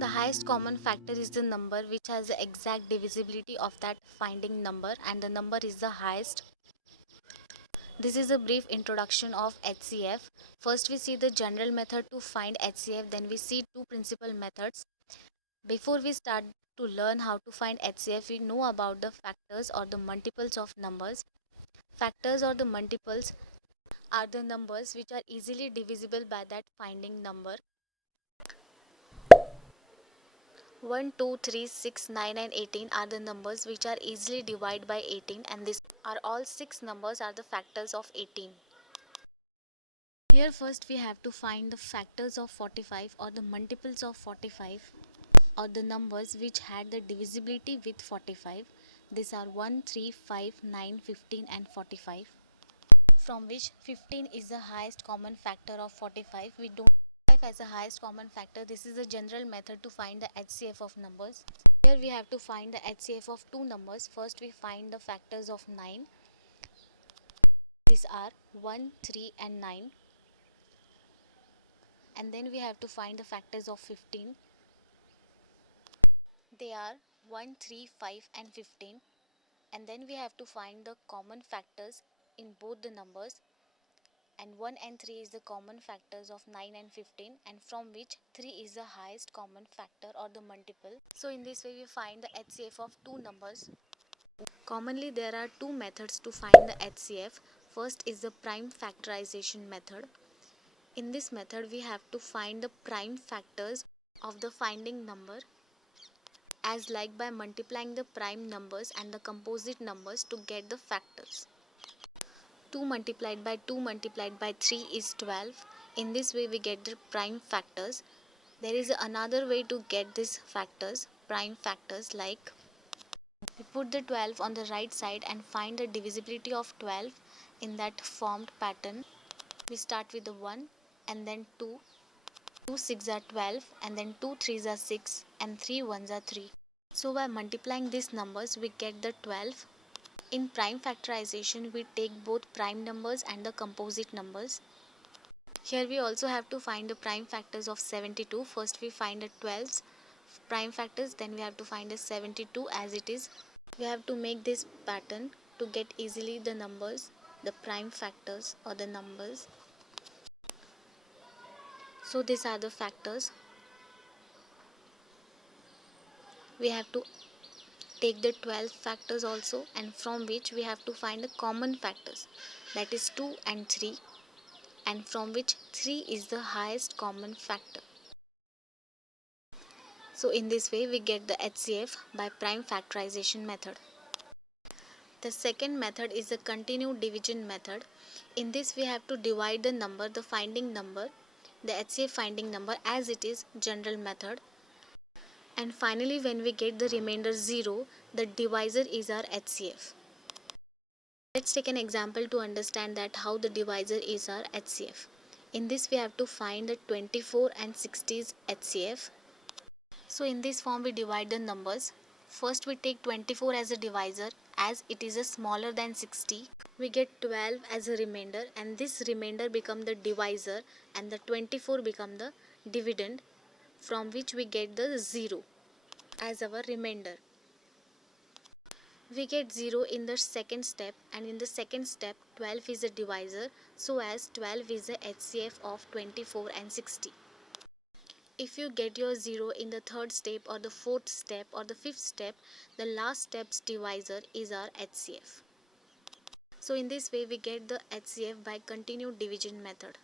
The highest common factor is the number which has the exact divisibility of that finding number, and the number is the highest. This is a brief introduction of HCF. First we see the general method to find HCF, then we see two principal methods. Before we start to learn how to find HCF, we know about the factors or the multiples of numbers. Factors or the multiples are the numbers which are easily divisible by that finding number. 1, 2, 3, 6, 9 and 18 are the numbers which are easily divided by 18, and these are all 6 numbers are the factors of 18. Here first we have to find the factors of 45 or the multiples of 45, or the numbers which had the divisibility with 45. These are 1, 3, 5, 9, 15 and 45. From which 15 is the highest common factor of 45. We don't have 5 as the highest common factor. This is a general method to find the HCF of numbers. Here we have to find the HCF of two numbers. First we find the factors of 9. These are 1, 3 and 9. And then we have to find the factors of 15. They are 1, 3, 5 and 15. And then we have to find the common factors in both the numbers, and 1 and 3 is the common factors of 9 and 15, and from which 3 is the highest common factor or the multiple. So in this way we find the HCF of two numbers. Commonly there are two methods to find the HCF. First is the prime factorization method. In this method we have to find the prime factors of the finding number, as like by multiplying the prime numbers and the composite numbers to get the factors. 2 multiplied by 2 multiplied by 3 is 12. In this way we get the prime factors. There is another way to get these factors, prime factors, like we put the 12 on the right side and find the divisibility of 12 in that formed pattern. We start with the 1 and then 2. 2 6 are 12 and then 2 3s are 6 and 3 1s are 3. So by multiplying these numbers we get the 12. In prime factorization we take both prime numbers and the composite numbers. Here we also have to find the prime factors of 72. First we find the 12's prime factors, then we have to find the 72 as it is. We have to make this pattern to get easily the numbers, the prime factors or the numbers. So these are the factors. We have to take the 12 factors also, and from which we have to find the common factors, that is 2 and 3, and from which 3 is the highest common factor. So in this way we get the HCF by prime factorization method. The second method is the continued division method. In this we have to divide the number, the finding number, the HCF finding number as it is, general method. And finally when we get the remainder 0, the divisor is our HCF. Let's take an example to understand that how the divisor is our HCF. In this we have to find the 24 and 60's HCF. So in this form we divide the numbers. First we take 24 as a divisor, as it is a smaller than 60. We get 12 as a remainder, and this remainder become the divisor and the 24 become the dividend, from which we get the 0 as our remainder. We get 0 in the second step, and in the second step 12 is a divisor, so as 12 is the HCF of 24 and 60. If you get your 0 in the third step or the fourth step or the fifth step, the last step's divisor is our HCF. So in this way we get the HCF by continued division method.